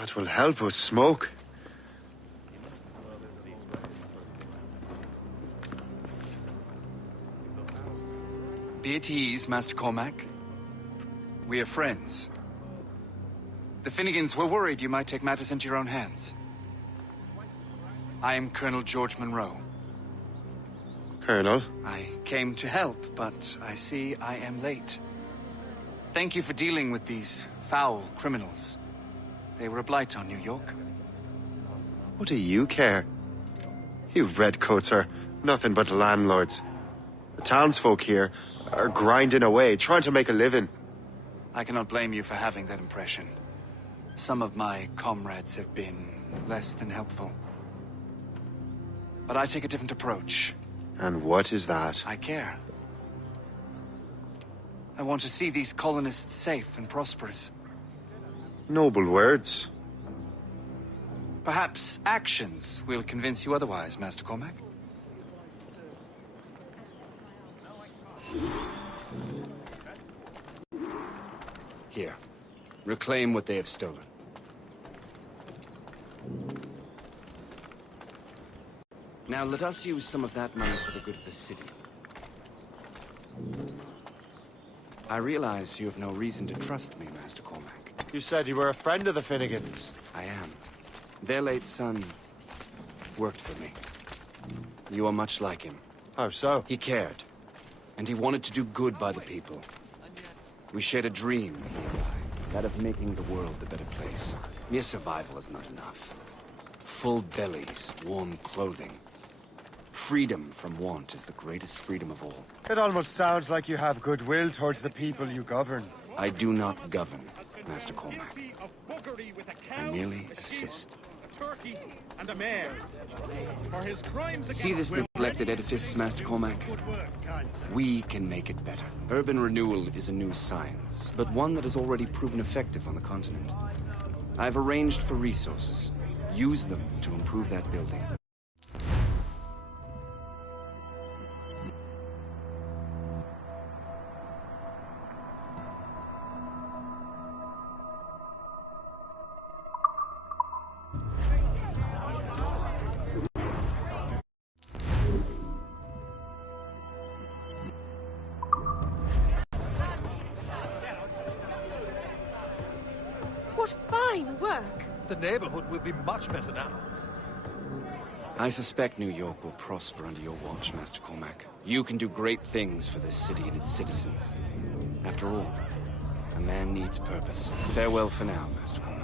That will help us smoke. Be at ease, Master Cormac. We are friends. The Finnegans were worried you might take matters into your own hands. I am Colonel George Monroe. Colonel? I came to help, but I see I am late. Thank you for dealing with these foul criminals. They were a blight on New York. What do you care? You redcoats are nothing but landlords. The townsfolk here are grinding away, trying to make a living. I cannot blame you for having that impression. Some of my comrades have been less than helpful. But I take a different approach. And what is that? I care. I want to see these colonists safe and prosperous. Noble words. Perhaps actions will convince you otherwise, Master Cormac. Here. Reclaim what they have stolen. Now let us use some of that money for the good of the city. I realize you have no reason to trust me, Master Cormac. You said you were a friend of the Finnegans. I am. Their late son worked for me. You are much like him. How so? He cared, and he wanted to do good by the people. We shared a dream, he and I, that of making the world a better place. Mere survival is not enough. Full bellies, warm clothing. Freedom from want is the greatest freedom of all. It almost sounds like you have goodwill towards the people you govern. I do not govern, Master Cormac. I merely assist. Turkey and a mare. For his crimes See this neglected edifice, Master Cormac? We can make it better. Urban renewal is a new science, but one that has already proven effective on the continent. I've arranged for resources. Use them to improve that building. What fine work! The neighborhood will be much better now. I suspect New York will prosper under your watch, Master Cormac. You can do great things for this city and its citizens. After all, a man needs purpose. Farewell for now, Master Cormac.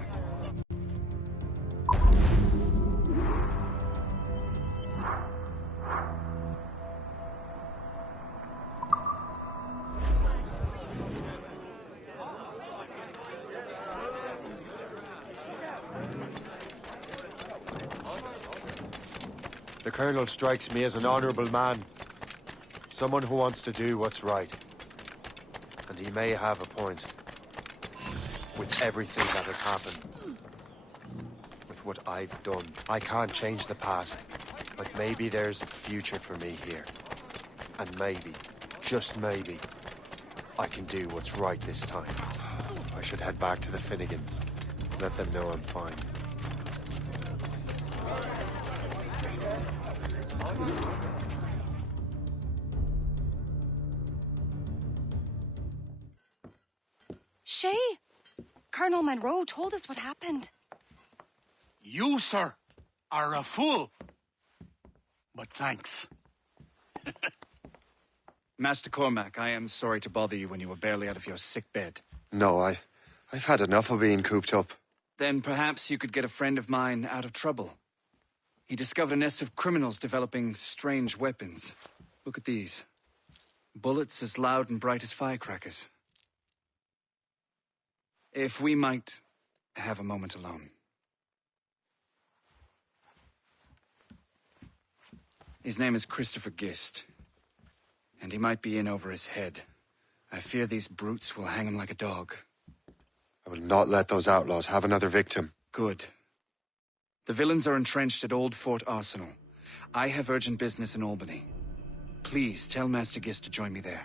The Colonel strikes me as an honorable man. Someone who wants to do what's right. And he may have a point. With everything that has happened. With what I've done. I can't change the past. But maybe there's a future for me here. And maybe, just maybe, I can do what's right this time. I should head back to the Finnegans. Let them know I'm fine. Shay, Colonel Monroe told us what happened. You, sir, are a fool. But thanks. Master Cormac, I am sorry to bother you when you were barely out of your sick bed. No, I've had enough of being cooped up. Then perhaps you could get a friend of mine out of trouble. He discovered a nest of criminals developing strange weapons. Look at these. Bullets as loud and bright as firecrackers. If we might have a moment alone. His name is Christopher Gist. And he might be in over his head. I fear these brutes will hang him like a dog. I will not let those outlaws have another victim. Good. The villains are entrenched at Old Fort Arsenal. I have urgent business in Albany. Please tell Master Gist to join me there.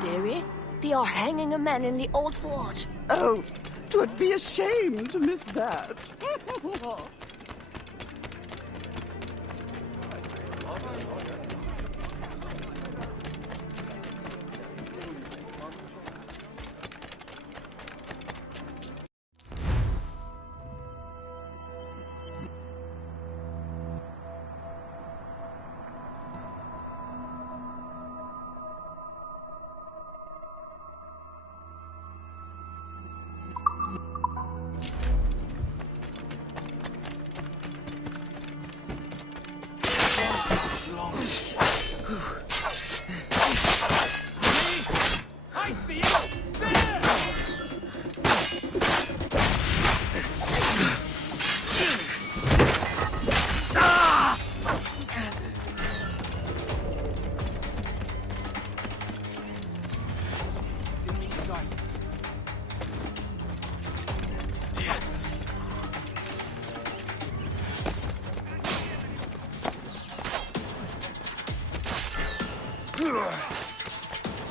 hear, dearie? They are hanging a man in the old fort. Oh, 'twould be a shame to miss that.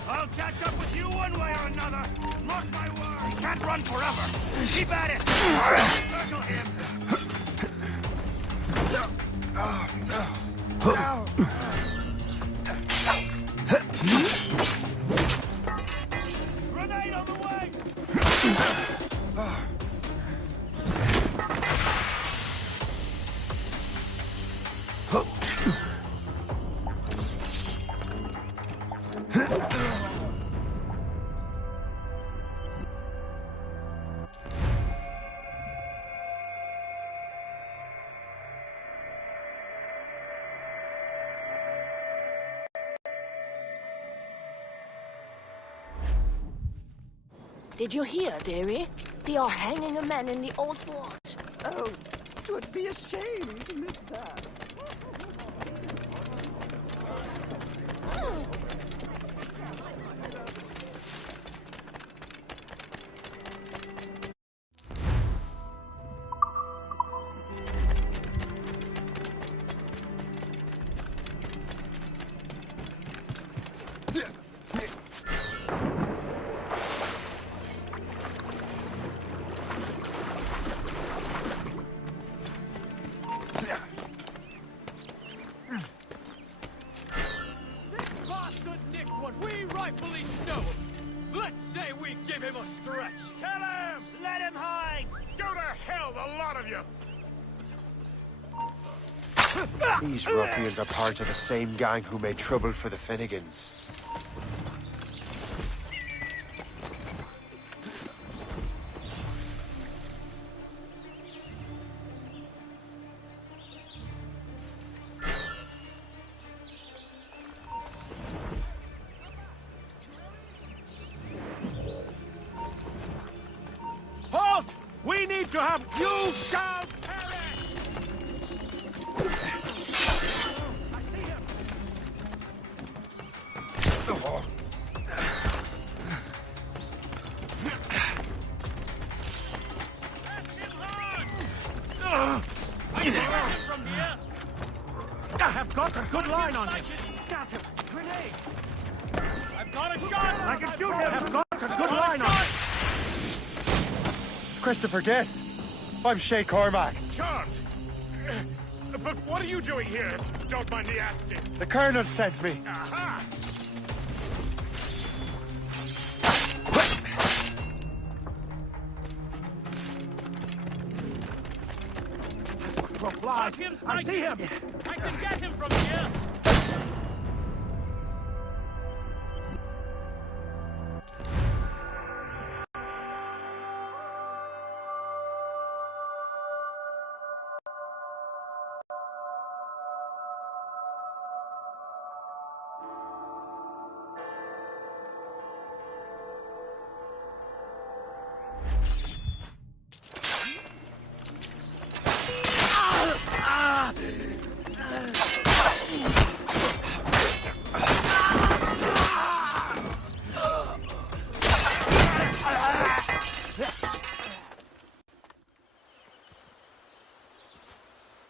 I'll catch up with you one way or another. Mark my word. He can't run forever. Keep at it. Circle him. Grenade on the way. Did you hear, dearie? They are hanging a man in the old fort. Oh, 'twould be a shame to miss that. Let's say we give him a stretch. Kill him! Let him hide! Go to hell, the lot of you! These ruffians are part of the same gang who made trouble for the Finnegans. Halt! We need to have... You shall perish! I see him! Hit him hard! Get him from here! I have got a good line on him! Got him! Grenade! I've got a gun! I can shoot him! I have got a good line on him! Christopher Guest! I'm Shay Cormac. Chant! But what are you doing here, if you don't mind me asking? The Colonel sent me. Aha! I see him! I can get him from here!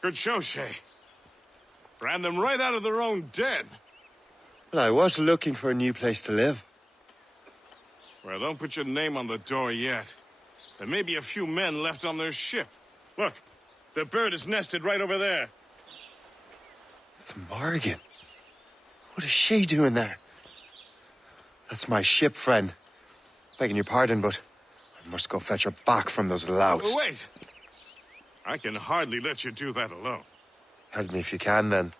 Good show, Shay. Ran them right out of their own den. Well, I was looking for a new place to live. Well, don't put your name on the door yet. There may be a few men left on their ship. Look, the bird is nested right over there. The Morrigan. What is she doing there? That's my ship, friend. Begging your pardon, but I must go fetch her back from those louts. Wait! I can hardly let you do that alone. Help me if you can, then.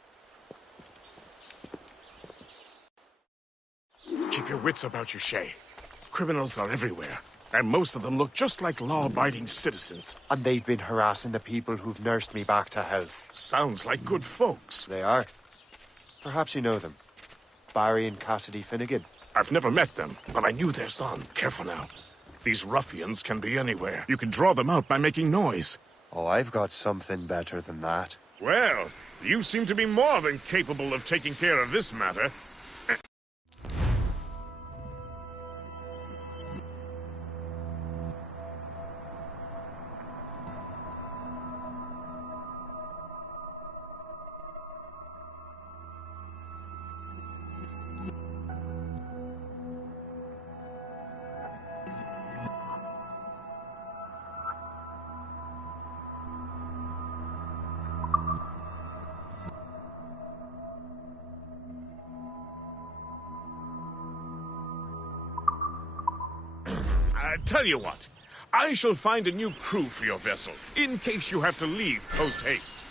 Keep your wits about you, Shay. Criminals are everywhere, and most of them look just like law-abiding citizens. And they've been harassing the people who've nursed me back to health. Sounds like good folks. They are. Perhaps you know them. Barry and Cassidy Finnegan. I've never met them, but I knew their son. Careful now. These ruffians can be anywhere. You can draw them out by making noise. Oh, I've got something better than that. Well, you seem to be more than capable of taking care of this matter. Tell you what, I shall find a new crew for your vessel, in case you have to leave post-haste.